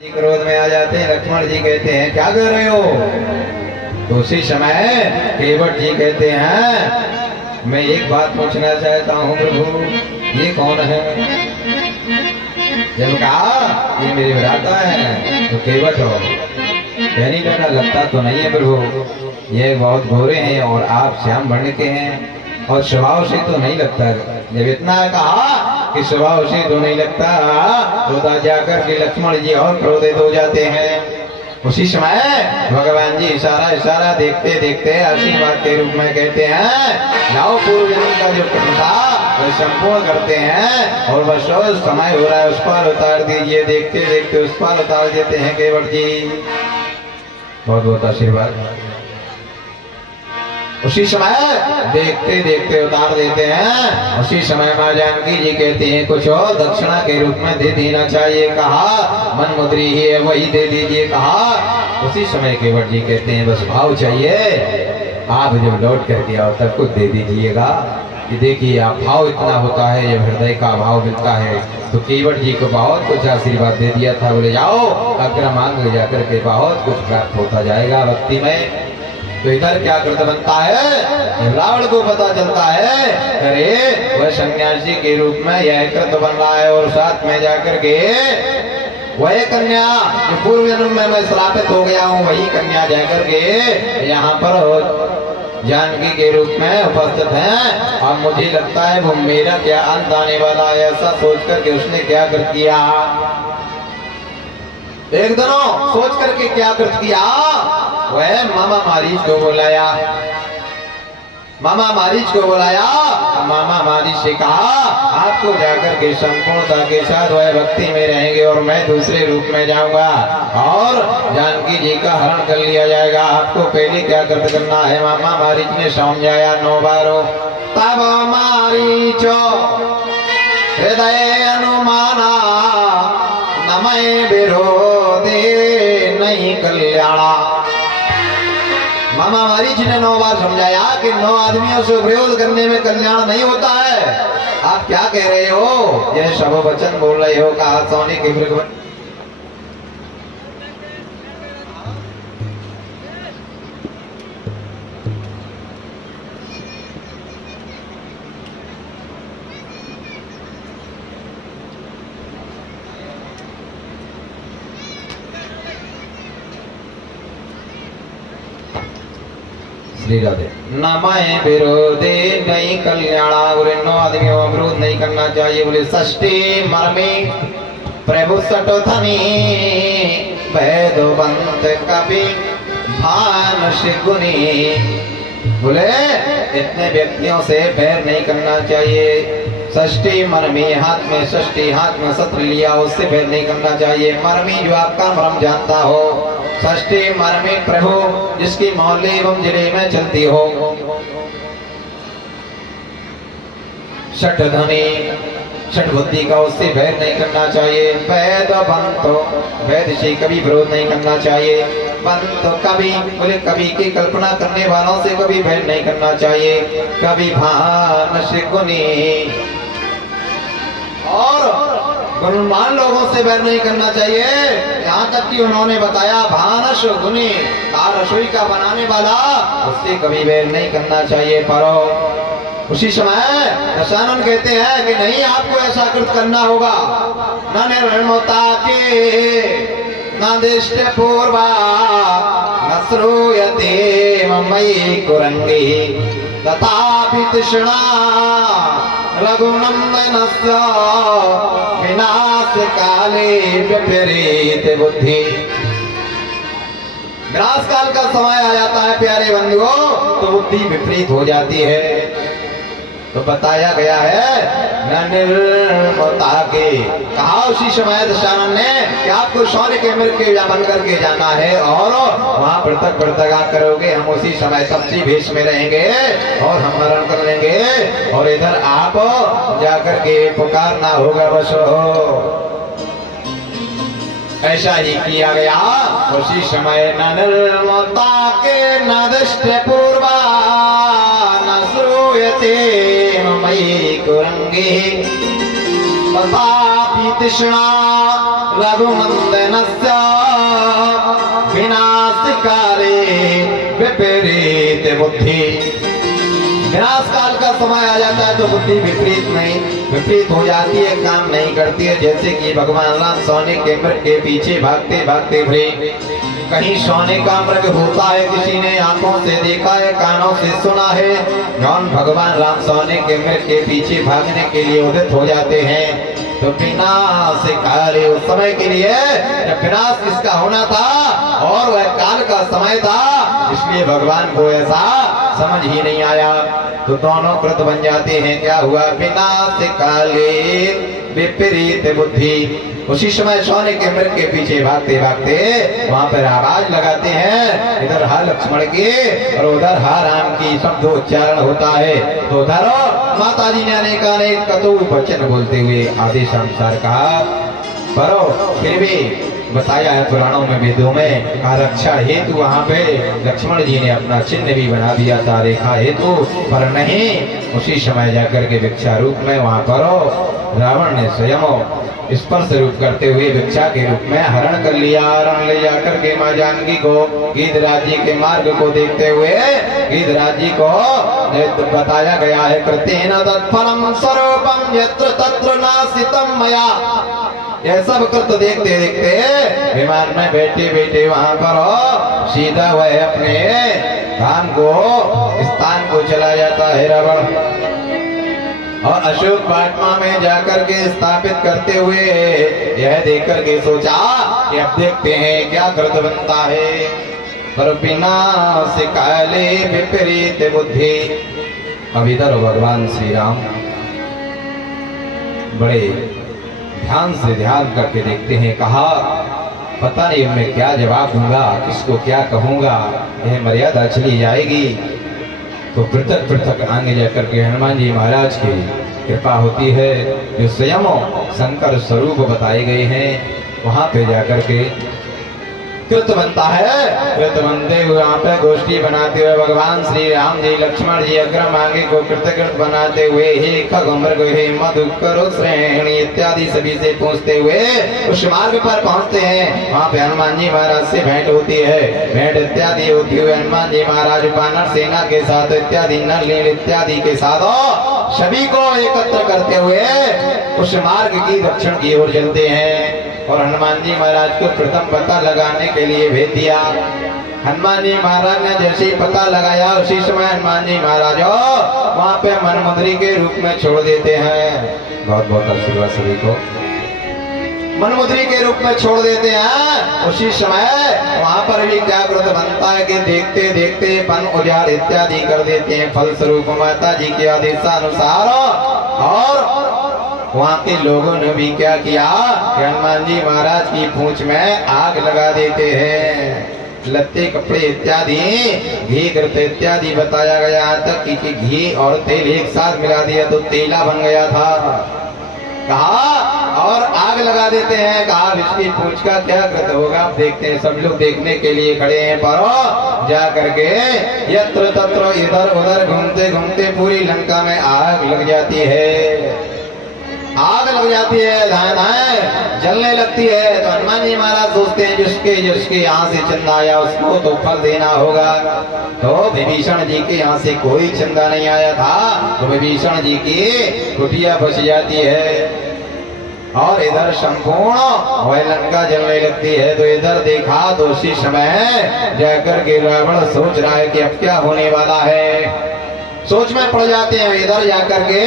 क्रोध में आ जाते हैं। लक्ष्मण जी कहते हैं क्या कर रहे हो? तो उसी समय केवट जी कहते हैं मैं एक बात पूछना चाहता हूँ प्रभु, ये कौन है? जब कहा ये मेरे भ्राता है तो केवट हो, कहने लगा लगता तो नहीं है प्रभु, ये बहुत गोरे हैं और आप श्याम वर्ण के हैं और स्वभाव से तो नहीं लगता। जब इतना कहा कि स्वभाव से तो नहीं लगता तो जाकर के लक्ष्मण जी और क्रोधित हो जाते हैं। उसी समय भगवान जी इशारा इशारा देखते देखते आशीर्वाद के रूप में कहते हैं जाओ पूर्व जन्म का जो कर्म था वह संपूर्ण करते हैं और बस समय हो रहा है उस पर उतार दीजिए। देखते देखते उस पर उतार देते हैं केवट जी। बहुत बहुत आशीर्वाद। उसी समय देखते देखते उतार देते हैं। उसी समय मां जानकी जी कहती हैं कुछ और दक्षिणा के रूप में दे देना चाहिए। कहा मन मुद्री ही है वही दे दीजिए। कहा उसी समय केवट जी कहते हैं बस भाव चाहिए, आप जब लौट करके आओ तब कुछ दे दीजिएगा। कि देखिए आप भाव इतना होता है, जब हृदय का भाव मिलता है तो केवट जी को बहुत कुछ आशीर्वाद दे दिया था। बोले जाओ अग्रमांग ले जाकर के बहुत कुछ प्राप्त होता जाएगा भक्ति में। तो इधर क्या कृत बनता है? रावण को पता चलता है अरे वह सन्यासी के रूप में यह कृत बन रहा है और साथ में जाकर के वह कन्या जो पूर्व जन्म में मैं श्रापित हो गया हूँ वही कन्या जाकर के यहाँ पर जानकी के रूप में उपस्थित हैं और मुझे लगता है वो मेरा क्या अंत आने वाला है। ऐसा सोच करके उसने क्या कर किया, एक दिनों सोच करके क्या कर किया, वह मामा मारीच को बुलाया। मामा मारीच को बुलाया। मामा मारीच से कहा आपको जाकर के संपूर्णता के साथ वह भक्ति में रहेंगे और मैं दूसरे रूप में जाऊंगा और जानकी जी का हरण कर लिया जाएगा। आपको पहले क्या कर्त करना है? मामा मारीच ने समझाया 9 बारों। तब मारीचो हृदय अनुमाना नमय विरोधे नहीं कल्याणा। मामा मारीच ने 9 बार समझाया कि 9 आदमियों से विरोध करने में कल्याण नहीं होता है। आप क्या कह रहे हो? यह सब वचन बोल रहे हो? कहा सोने के मृग श्री राधे। नमय विरोधे नहीं कल्याणा। बोले 9 आदमियों में विरोध नहीं करना चाहिए। बोले षष्ठी मर्मी प्रभु सटोथनी वेदवंत कवि भानुष गुनी। बोले इतने व्यक्तियों से बैर नहीं करना चाहिए। षष्ठी मर्मी हाथ में षष्ठी हाथ में सत्र लिया उससे बैर नहीं करना चाहिए। मर्मी जो आपका मर्म जानता हो। षष्ठी मर्मी प्रभु जिसकी मौली एवं जिले में चलती हो। षट धनी षट बुद्धि का उससे भेद नहीं करना चाहिए। वेद बंतो वेद से कभी विरोध नहीं करना चाहिए। बंतो कवि बोले कवि की कल्पना करने वालों से कभी भेद नहीं करना चाहिए। कवि भानुष गुनी और गुणवान लोगों से बैर नहीं करना चाहिए। यहाँ तक कि उन्होंने बताया भानस गुनी का रसोई का बनाने वाला उससे कभी बैर नहीं करना चाहिए। पर उसी समय दशानन कहते हैं कि नहीं आपको ऐसा कृत करना होगा। न निर्मता के न दिष्ट पूर्वा न श्रूयते मयि कुरंगी तथापि तृष्णा रघुनंदनस्य विनाश काले विपरीत बुद्धि। विनाश काल का समय आ जाता है प्यारे बंधुओं तो बुद्धि विपरीत हो जाती है। तो बताया गया है न निर्मता के। कहा उसी समय दशानन ने कि आपको सोने के मृग के बन करके जाना है और वहां पृथक पृथक करोगे। हम उसी समय तपसी भेष में रहेंगे और हम मरण कर लेंगे और इधर आप जाकर के पुकारना होगा बस हो। ऐसा ही किया गया। उसी समय न निर्मता के न दृष्ट पूर्वा न श्रूयते मयि कुरंगी तथापि तृष्णा रघुनंदनस्य विनाशकाले विपरीत बुद्धि। विनाश काल का समय आ जाता है तो बुद्धि विपरीत हो जाती है, काम नहीं करती है। जैसे कि भगवान राम सोने के मृग के पीछे भागते भागते फिरे। कहीं सोने का मृग होता है, किसी ने आंखों से देखा है, कानों से सुना है। जौन भगवान राम सोने के मृग के पीछे भागने के लिए उदित हो जाते हैं तो विनाश काले, उस समय के लिए जब विनाश किसका होना था और वह काल का समय था, इसलिए भगवान को ऐसा समझ ही नहीं आया तो दोनों कृत बन जाते हैं। क्या हुआ? विनाश काले विपरीत बुद्धि। उसी समय सोने के मृग के पीछे भागते भागते वहां पर आवाज लगाते हैं, इधर हा लक्ष्मण की और उधर हा राम की शब्द उच्चारण होता है। तो उधर माता जी ने अनेक कटु वचन बोलते हुए आदेश अनुसार कहा, पर फिर भी बताया है पुराणों में, वेदों में, रक्षा हेतु वहां पे लक्ष्मण जी ने अपना चिन्ह भी बना दिया था रेखा हेतु, पर नहीं, उसी समय जाकर के भिक्षा रूप में वहां पर रावण ने स्वयं स्पर्श रूप करते हुए भिक्षा के रूप में हरण कर लिया। हरण ले जाकर के माँ जानकी को गीधराज जी के मार्ग को देखते हुए गीधराज जी को बताया गया है, कृतेन तत्फलम स्वरूपम यत्र तत्र नासितम मया। यह सब कृत देखते देखते विमान में बैठे बैठे वहां पर सीधा वह अपने धाम को स्थान को चला जाता है रावण, और अशोक वाटिका में जाकर के स्थापित करते हुए यह देख करके सोचा कि अब देखते हैं क्या कृत बनता है। पर विनाश काले विपरीत बुद्धि। अब इधर भगवान श्री राम बड़े ध्यान से ध्यान करके देखते हैं, कहा पता नहीं मैं क्या जवाब दूंगा, किसको क्या कहूंगा, यह मर्यादा चली जाएगी। तो पृथक पृथक आगे जाकर के हनुमान जी महाराज की कृपा होती है, जो स्वयं शंकर स्वरूप बताए गए हैं, वहां पे जाकर के कृत बनता है। कृत बनते हुए वहां पे गोष्ठी बनाते हुए भगवान श्री राम जी लक्ष्मण जी अग्रम आगे को कृतकृत बनाते हुए हे खगमृग हे मधुकर श्रेणी इत्यादि सभी से पूछते हुए उस मार्ग पर पहुंचते हैं। वहां पे हनुमान जी महाराज से भेंट होती है। भेंट इत्यादि होती हुए हनुमान जी महाराज वानर सेना के साथ इत्यादि नर लील इत्यादि के साथ सभी को एकत्र करते हुए उस मार्ग की दक्षिण की ओर चलते हैं और हनुमान जी महाराज को प्रथम पता लगाने के लिए भेज दिया। हनुमान जी महाराज ने जैसे ही पता लगाया उसी समय हनुमान जी महाराज वहाँ पे मनमुद्री के रूप में छोड़ देते हैं। बहुत बहुत आशीर्वाद सभी को। मनमुद्री के रूप में छोड़ देते हैं। उसी समय वहाँ पर भी क्या कृत बनता है कि देखते देखते वन उजाड़ इत्यादि कर देते हैं फल स्वरूप माता जी के आदेशानुसार। और वहाँ के लोगों ने भी क्या किया, हनुमान जी महाराज की पूंछ में आग लगा देते हैं। लत्ते कपड़े इत्यादि घी करते इत्यादि बताया गया, यहाँ तक कि घी और तेल एक साथ मिला दिया तो तेला बन गया था। कहा और आग लगा देते हैं। कहा इसकी पूंछ का क्या कृत होगा, आप देखते हैं। सब लोग देखने के लिए खड़े हैं, पर जा करके यत्र तत्र इधर उधर घूमते घूमते पूरी लंका में आग लग जाती है। आग लग जाती है, धाए धाए जलने लगती है। तो हनुमान जी महाराज सोचते हैं जिसके यहाँ से चंदा आया उसको तो फल देना होगा। तो विभीषण जी के यहाँ से कोई चंदा नहीं आया था, तो विभीषण जी की कुटिया बच जाती है और इधर संपूर्ण वह लंका जलने लगती है। तो इधर देखा तो उसी समय जाकर के रावण सोच रहा है कि अब क्या होने वाला है। सोच में पड़ जाते हैं। इधर जाकर के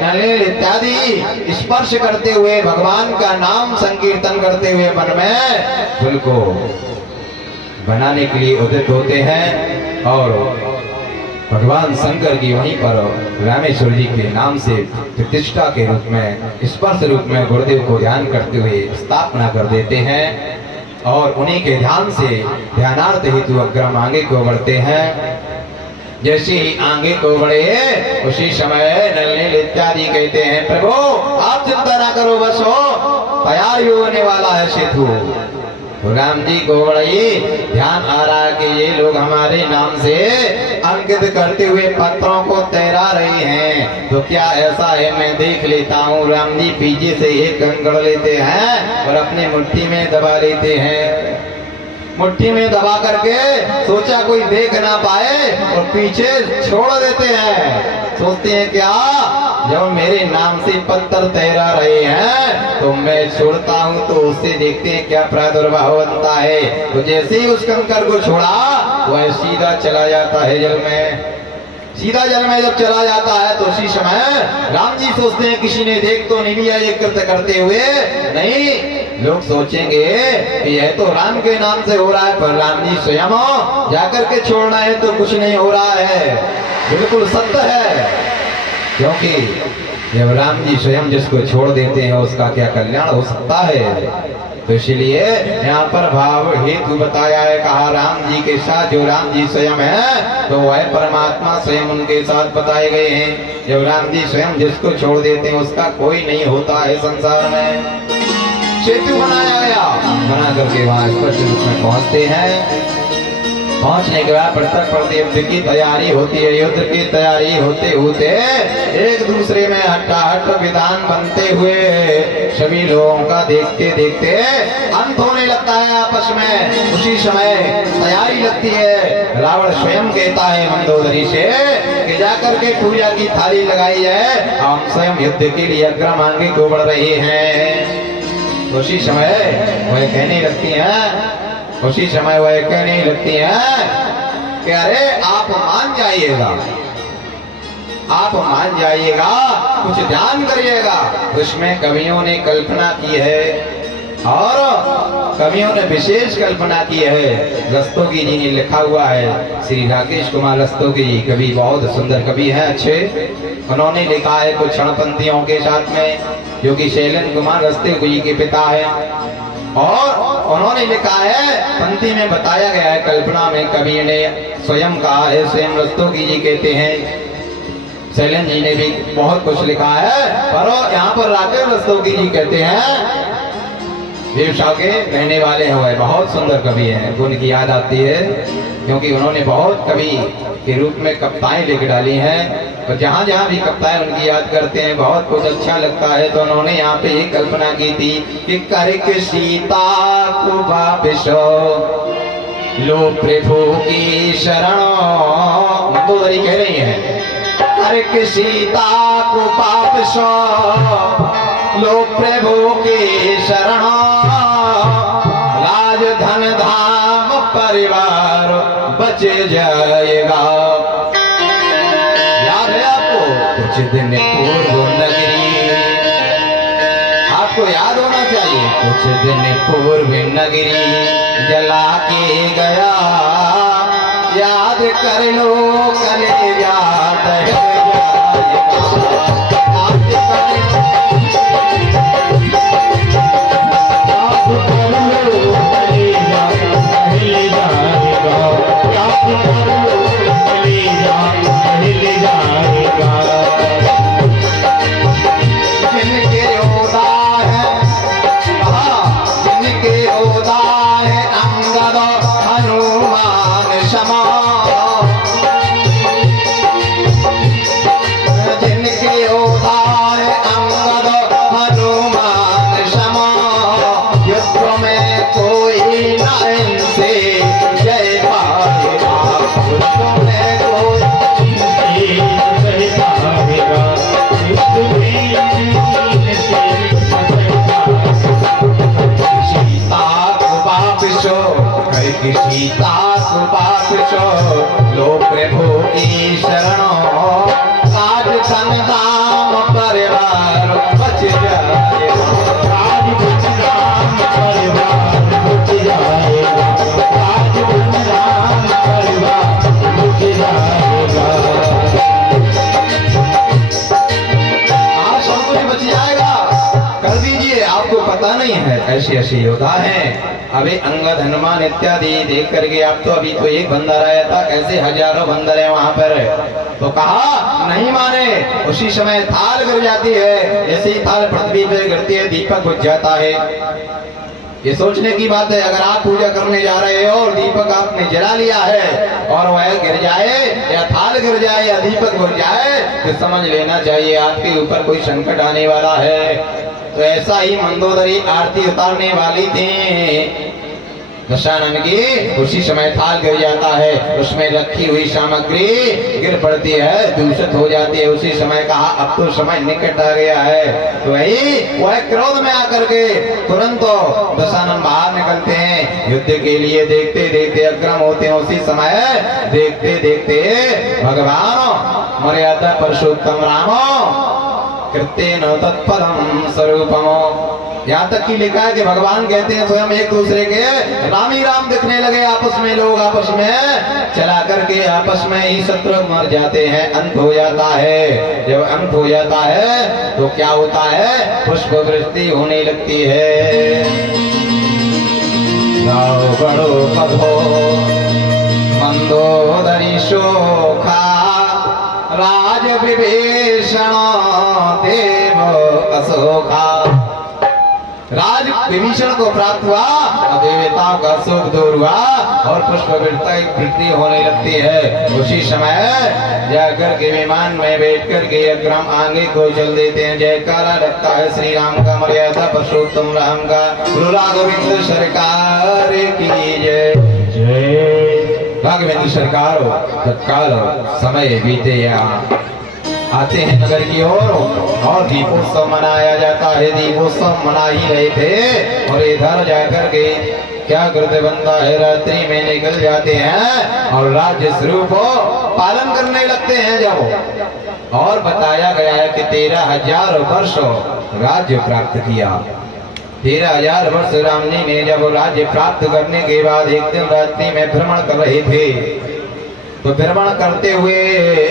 नलिन इत्यादि स्पर्श करते हुए भगवान का नाम संकीर्तन करते हुए मन में फूल को बनाने के लिए उदित होते हैं और भगवान शंकर की वहीं पर रामेश्वर जी के नाम से प्रतिष्ठा के रूप में स्पर्श रूप में गुरुदेव को ध्यान करते हुए स्थापना कर देते हैं और उन्हीं के ध्यान से ध्यानार्थ हेतु अग्रम आगे को बढ़ते हैं। जैसे ही आगे को बढ़े उसी समय नलिन इत्यादि कहते हैं, प्रभु आप चिंता ना करो, बस हो तैयार ही होने वाला है सेतु। राम जी को बड़ी ध्यान आ रहा है कि ये लोग हमारे नाम से अंकित करते हुए पत्थरों को तैरा रहे हैं, तो क्या ऐसा है मैं देख लेता हूँ। राम जी पीछे से एक कंकड़ लेते हैं और अपने मुट्ठी में दबा लेते हैं। मुट्ठी में दबा करके सोचा कोई देख ना पाए और पीछे छोड़ देते हैं। सोचते हैं क्या, जब मेरे नाम से पत्थर तैरा रहे हैं तो मैं छोड़ता हूँ तो उससे देखते हैं क्या प्रादुर्भाव बनता है। तो जैसे ही उस कंकर को छोड़ा वह सीधा चला जाता है जल में। सीधा जल में जब चला जाता है तो उसी समय राम जी सोचते हैं किसी ने देख तो नहीं लिया ये कृत्य करते हुए। नहीं, लोग सोचेंगे कि यह तो राम के नाम से हो रहा है, पर राम जी स्वयं जाकर के छोड़ना है तो कुछ नहीं हो रहा है। बिल्कुल सत्य है, क्योंकि जब राम जी स्वयं जिसको छोड़ देते हैं उसका क्या कल्याण हो सकता है। तो इसलिए यहाँ पर भाव हेतु बताया है, कहा राम जी के साथ जो राम जी स्वयं है तो वह परमात्मा स्वयं उनके साथ बताए गए हैं। जब राम जी स्वयं जिसको छोड़ देते हैं उसका कोई नहीं होता है संसार में। सेतु बनाया गया, बना करके वहां स्पष्ट रूप में पहुंचते हैं। पहुंचने के बाद पृथक प्रति युद्ध की तैयारी होती है। युद्ध की तैयारी होते होते एक दूसरे में हट्टाहट विधान बनते हुए सभी लोगों का देखते देखते अंत होने लगता है आपस में। उसी समय तैयारी लगती है। रावण स्वयं कहता है मंदोदरी से कि जाकर के पूजा की थाली लगाई है, हम स्वयं युद्ध के लिए अग्रमांगी को बढ़ रहे हैं। उसी समय वह कहने लगती हैं, उसी समय वह कहने लगती हैं कि अरे आप मान जाइएगा, आप मान जाइएगा, कुछ ध्यान करिएगा। उसमें कवियों ने कल्पना की है और कवियों ने विशेष कल्पना की है। रस्तोगी जी ने लिखा हुआ है, श्री राकेश कुमार रस्तोगी जी कवि बहुत सुंदर कवि हैं, अच्छे। उन्होंने लिखा है कुछ क्षणपंक्तियों के साथ में, जो कि शैलेंद्र कुमार रस्तोगी जी के पिता है। और उन्होंने लिखा है, पंक्ति में बताया गया है, कल्पना में कवि ने स्वयं कहा है, स्वयं रस्तोगी जी कहते हैं। शैलेंद्र जी ने भी बहुत कुछ लिखा है, पर यहाँ पर राकेश रस्तोगी जी कहते हैं, देवशाह के रहने वाले हुए बहुत सुंदर कवि हैं। उनकी याद आती है क्योंकि उन्होंने बहुत कवि के रूप में कविताएं लिख डाली हैं, और जहाँ जहाँ भी कविताएं उनकी याद करते हैं बहुत कुछ अच्छा लगता है। तो उन्होंने यहाँ पे ये कल्पना की थी कि करके सीता को वापिस लो प्रभु की शरण। मंदोदरी कह रही है, करके सीता को वापिस लो प्रभु की शरण, राज धन धाम परिवार बच जाएगा। याद है आपको, कुछ दिन पूर्व नगरी, आपको याद होना चाहिए, कुछ दिन पूर्व नगरी जला के गया, याद कर लो कलेजा दह जाएगा। सीता सुपास लो प्रभु की शरण, काज धन धाम परिवार बच जाएगा, काज धन धाम परिवार बच जाएगा, काज धन धाम परिवार बच जाएगा। आज सब कुछ बच जाएगा, कर दीजिए। आपको पता नहीं है ऐसे ऐसे योद्धा हैं। अभी अंगद हनुमान इत्यादि देख करके आप तो अभी तो एक बंदर आया था, ऐसे हजारों बंदर है वहां पर। तो कहा नहीं माने, उसी समय थाल गिर जाती है। जैसे ही थाल पृथ्वी पे गिरती है दीपक बुझ जाता है। ये सोचने की बात है, अगर आप पूजा करने जा रहे हो और दीपक आपने जला लिया है और वह गिर जाए या थाल गिर जाए या दीपक गिर जाए तो समझ लेना चाहिए आपके ऊपर कोई संकट आने वाला है। तो ऐसा ही मंदोदरी आरती उतारने वाली थी दशानन की, उसी समय थाल गिर जाता है, उसमें रखी हुई सामग्री गिर पड़ती है, दूषित हो जाती है। उसी समय कहा अब तो समय निकट आ गया है। तो वही वह क्रोध में आकर के तुरंत दशानन बाहर निकलते हैं युद्ध के लिए। देखते देखते अग्रम होते हैं, उसी समय देखते देखते भगवान मर्यादा पुरुषोत्तम रामो कृतेन तत्परम स्वरूपम। यहाँ तक कि लिखा है कि भगवान कहते हैं स्वयं एक दूसरे के राम ही राम दिखने लगे आपस में, लोग आपस में चला करके आपस में ही शत्रु मर जाते हैं, अंत हो जाता है। जब अंत हो जाता है तो क्या होता है, पुष्प वृष्टि होने लगती है। बड़ो कभो मंदोदरी शोखा राज विभीषण देव अशोका। राज विभीषण को प्राप्त हुआ और देवताओं का शोक दूर हुआ और पुष्प वृष्टि होने लगती है। उसी समय जाकर के विमान में बैठ कर के अग्रम आगे को चल देते हैं। जयकारा लगता है श्री राम का, मर्यादा पुरुषोत्तम राम का, गुरुला गोविंद सरकार की जय जय। राघवेंद्र सरकार हो, तत्काल समय बीते यहाँ आते हैं नगर की ओर और दीपोत्सव मनाया जाता है। दीपोत्सव मना ही रहे थे और इधर जाकर के क्या करते बनता है, रात्रि में निकल जाते हैं और राज्य स्वरूप पालन करने लगते हैं जब। और बताया गया है कि 13,000 वर्ष राज्य प्राप्त किया। 13,000 वर्ष राम जी ने जब राज्य प्राप्त करने के बाद एक दिन रात्रि में भ्रमण कर रहे थे, तो भ्रमण करते हुए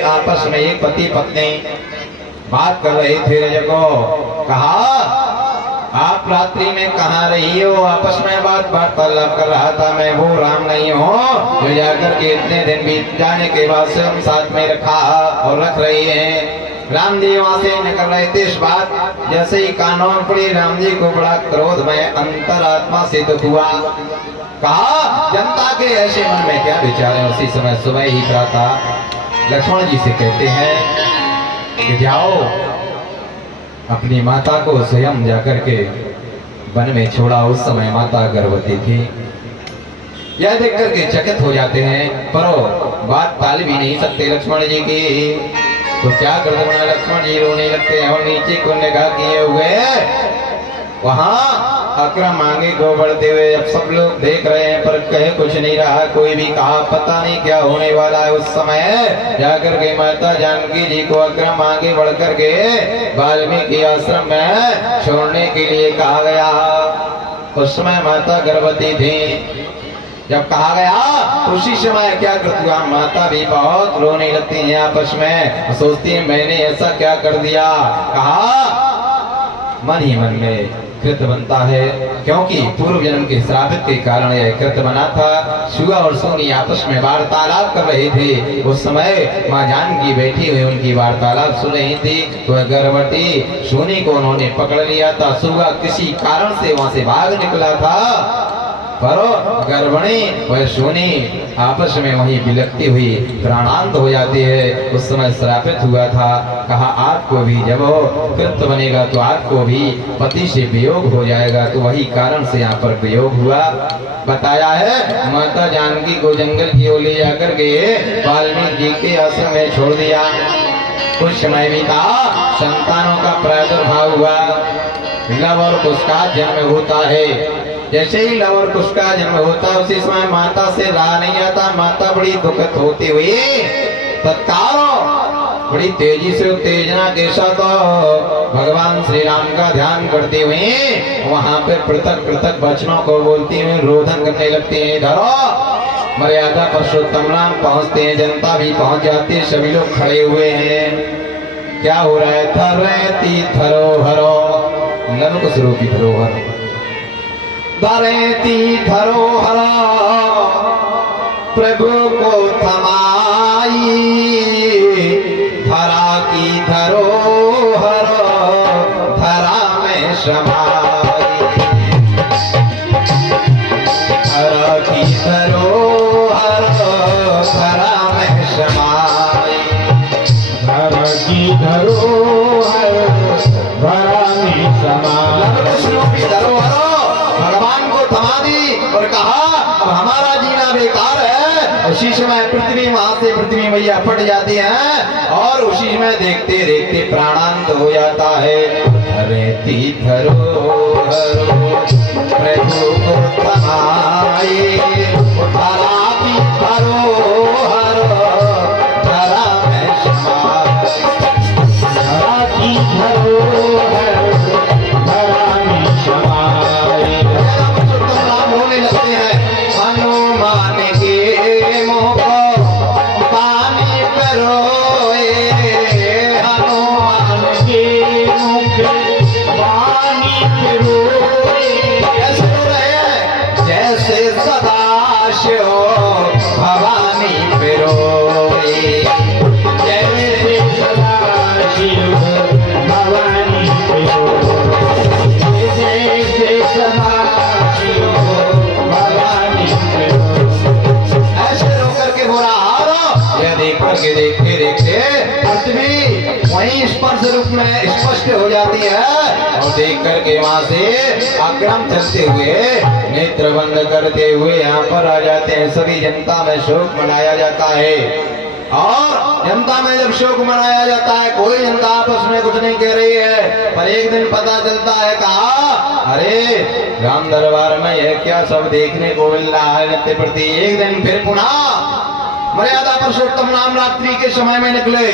आपस में एक पति पत्नी बात कर रहे थे। जगो कहा आप रात्रि में कहाँ रही हो, आपस में बात वार्तालाप कर रहा था। मैं वो राम नहीं हूँ जो जाकर के इतने दिन बीत जाने के बाद से हम साथ में रखा और रख रही हैं। राम जी वहां से निकल रहे थे, इस बात जैसे ही कानों में पड़ी राम जी को बड़ा क्रोध में अंतरात्मा से दुख हुआ। कहा जनता के ऐसे मन में क्या विचार है। उसी समय सुबह ही प्रातः लक्ष्मण जी से कहते हैं कि जाओ अपनी माता को स्वयं जाकर के वन में छोड़ा। उस समय माता गर्भवती थी। यह देख करके चकित हो जाते हैं, पर बात टाल भी नहीं सकते लक्ष्मण जी की। तो क्या करते हैं, लक्ष्मण जी रोने लगते हैं और नीचे को निगाह किए हुए वहां अक्रम आगे को बढ़ते हुए अब सब लोग देख रहे हैं पर कहे कुछ नहीं रहा। कोई भी कहा पता नहीं क्या होने वाला है। उस समय जाकर के माता जानकी जी को अक्रम आगे बढ़ कर के वाल्मीकि आश्रम में छोड़ने के लिए कहा गया। उस समय माता गर्भवती थी। जब कहा गया उसी समय क्या करती हुआ माता भी बहुत रोने लगती है, आपस में सोचती है मैंने ऐसा क्या कर दिया। कहा मन ही मन में कृत बनता है, क्योंकि पूर्व जन्म के श्रापित के कारण यह कृत बना था। सुगा और सोनी आपस में वार्तालाप कर रहे थे। उस समय माँ जानकी बैठी हुई उनकी वार्तालाप सुन रही थी। तो गर्भवती सोनी को उन्होंने पकड़ लिया था। सुगा किसी कारण से वहां से भाग निकला था, पर गर्भणी वह सोनी आपस में वही बिलकती हुई प्राणांत हो जाती है। उस समय श्रापित हुआ था। कहा आपको भी जब कृत बनेगा तो आपको भी पति से वियोग हो जाएगा। तो वही कारण से यहाँ पर वियोग हुआ। बताया है माता जानकी को जंगल की ओर ले जाकर के वाल्मीकि जी के आश्रम में छोड़ दिया। कुछ समय बीता, संतानों का प्रादुर्भाव हुआ। लव और कुश का जन्म होता है। जैसे ही लव और कुश का जन्म होता है उसी समय माता से रहा नहीं जाता। माता बड़ी दुखित होती हुई तत्काल बड़ी तेजी से उत्तेजना के साथ भगवान श्री राम का ध्यान करते हुए वहां पे पृथक पृथक वचनों को बोलती हुई रोदन करने लगती है। इधर मर्यादा पुरुषोत्तम राम पहुंचते हैं, जनता भी पहुंच जाती है, सभी लोग खड़े हुए हैं। क्या हो रहा है, धरती धरोहरो लव कुश रूपी धरोहर, धरती धरोहर प्रभु को थमाई, धरा की धरोहर धरा में समाई। अब हमारा जीना बेकार है। उसी समय पृथ्वी वहां से पृथ्वी मैया फट जाती है और उसी समय देखते देखते प्राणांत हो जाता है। धरती धरोहर प्रभु को तमाए, धरा की धरोहर धरा में समाए। धरा की धरोहर धरा में समाए। नाम होने लगते हैं हनुमान के मुँह को पानी करोए, हनुमान के मुख पानी करोए। कैसे हो रहे हैं? जैसे सदाशिव भवानी पिरोए, जैसे सदाशिव भवानी पिरोए, जैसे सदाशिव भवानी पिरोए। ऐसे रोकर के हो रहा यह देख करके देखते देखते पृथ्वी वहीं स्पर्श रूप में स्पष्ट हो जाती है और देख करके वहां से अग्रम चलते हुए नेत्र बंद करते हुए यहाँ पर आ जाते हैं। सभी जनता में शोक मनाया जाता है और जनता में जब शोक मनाया जाता है कोई जनता आपस में कुछ नहीं कह रही है, पर एक दिन पता चलता है कहा अरे राम दरबार में यह क्या सब देखने को मिल रहा है नित्य प्रति। एक दिन फिर पुनः मर्यादा पुरुषोत्तम नाम रात्रि के समय में निकले।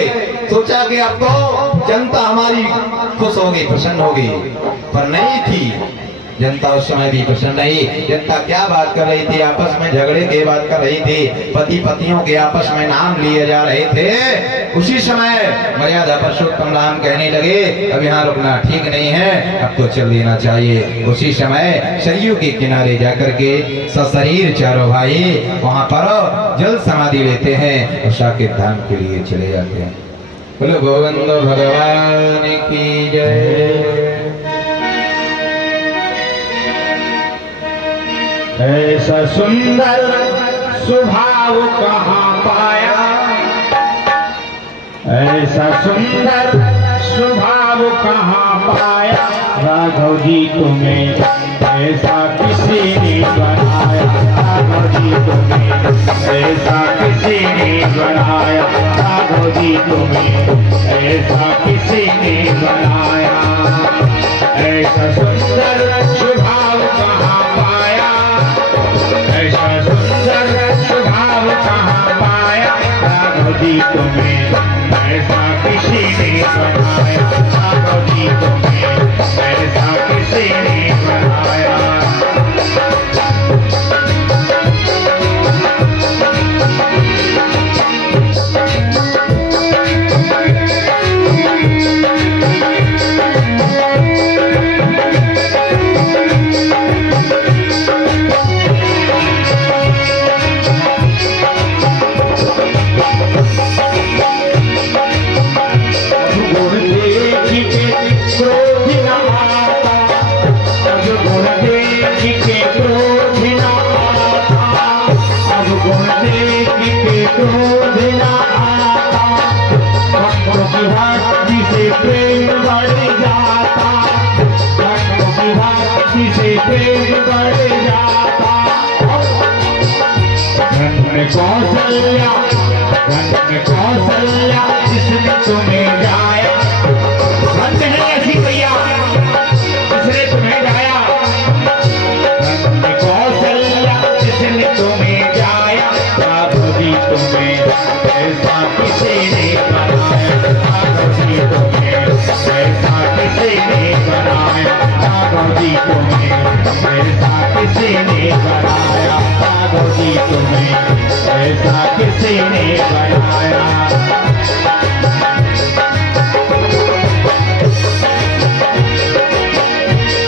सोचा कि अब तो जनता हमारी खुश होगी, प्रसन्न होगी, पर नहीं थी जनता उस समय भी प्रसन्न नहीं। जनता क्या बात कर रही थी? आपस में झगड़े की बात कर रही थी, पति पतियों के आपस में नाम लिए जा रहे थे। उसी समय मर्यादा पुरुषोत्तम राम कहने लगे अब यहाँ रुकना ठीक नहीं है, अब तो चल देना चाहिए। उसी समय सरयू के किनारे जाकर के सशरीर चारों भाई वहां पर जल समाधि लेते हैं और साकेत धाम के लिए चले जाते हैं। बोलो गोविंद भगवान की जय। ऐसा सुंदर स्वभाव कहाँ पाया, ऐसा सुंदर स्वभाव कहाँ पाया। राघव जी तुम्हें ऐसा किसी ने बनाया, राघव जी तुम्हें ऐसा किसी ने बनाया, राघव जी तुम्हें ऐसा किसी ने बनाया। ऐसा सुंदर स्वभाव कहाँ पाया, ऐसा सुंदर स्वभाव कहाँ पाया। राघव जी तुम्हें ऐसा किसी ने बनाया, राघव जी तुम्हें ऐसा किसी ने बनाया। प्रेम बढ़ जाता, से प्रेम बढ़ जाता। धन में कौशल्या, धन में कौशल्या जिसने तुम्हें गाया। धन है ऐसी भैया जिसने तुम्हें गाया। धन में कौशल्या जिसने तुम्हें गाया। राघव जी तुम्हें ऐसा किसी ने बनाया, राघव जी तुम्हें ऐसा किसी ने बनाया, राघव जी तुम्हें ऐसा किसी ने बनाया, राघव जी तुम्हें ऐसा किसी ने बनाया।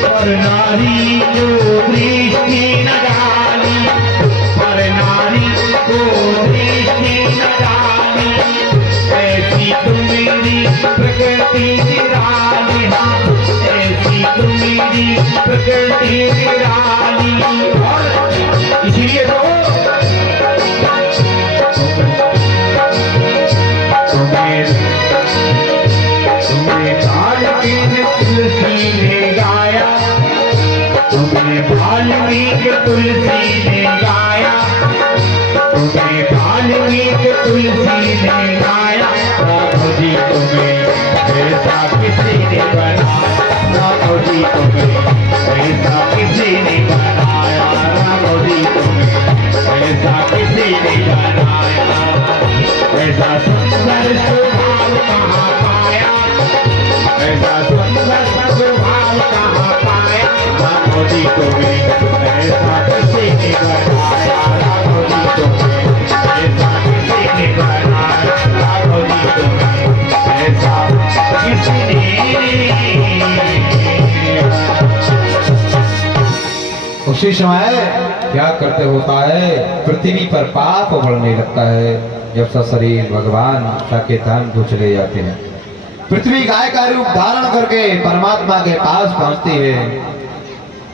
पर नारी को दृष्टि न डाली, पर नारी को दृष्टि न डाली। ऐसी तुम मेरी प्रकृति निराली, ऐसी तुम मेरी प्रकृति निराली। और इसीलिए तो तुम्हें वाल्मीकि तुलसी ने गाया, तुम्हें वाल्मीकि तुलसी ने गाया। किसी ने बनाया राघव जी तुम्हें, ऐसा किसी ने बनाया राघव जी तुम्हें, ऐसा किसी ने बनाया। ऐसा सुंदर स्वभाव कहाँ पाया, ऐसा सुंदर स्वभाव कहाँ पाया राघव जी तुम्हें, ऐसा किसी ने बनाया राघव जी तुम्हें, ऐसा किसी ने बनाया राघव जी तुम्हें, ऐसा किसी ने। उसी समय क्या करते होता है, पृथ्वी पर पाप बढ़ने लगता है। जब सा शरीर भगवान के धाम को चले जाते हैं, पृथ्वी गाय का रूप धारण करके परमात्मा के पास पहुंचती है।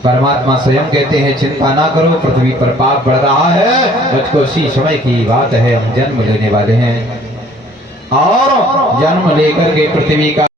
परमात्मा स्वयं कहते हैं चिंता ना करो, पृथ्वी पर पाप बढ़ रहा है, मुझको उसी समय की बात है, हम जन्म लेने वाले हैं और जन्म लेकर के पृथ्वी का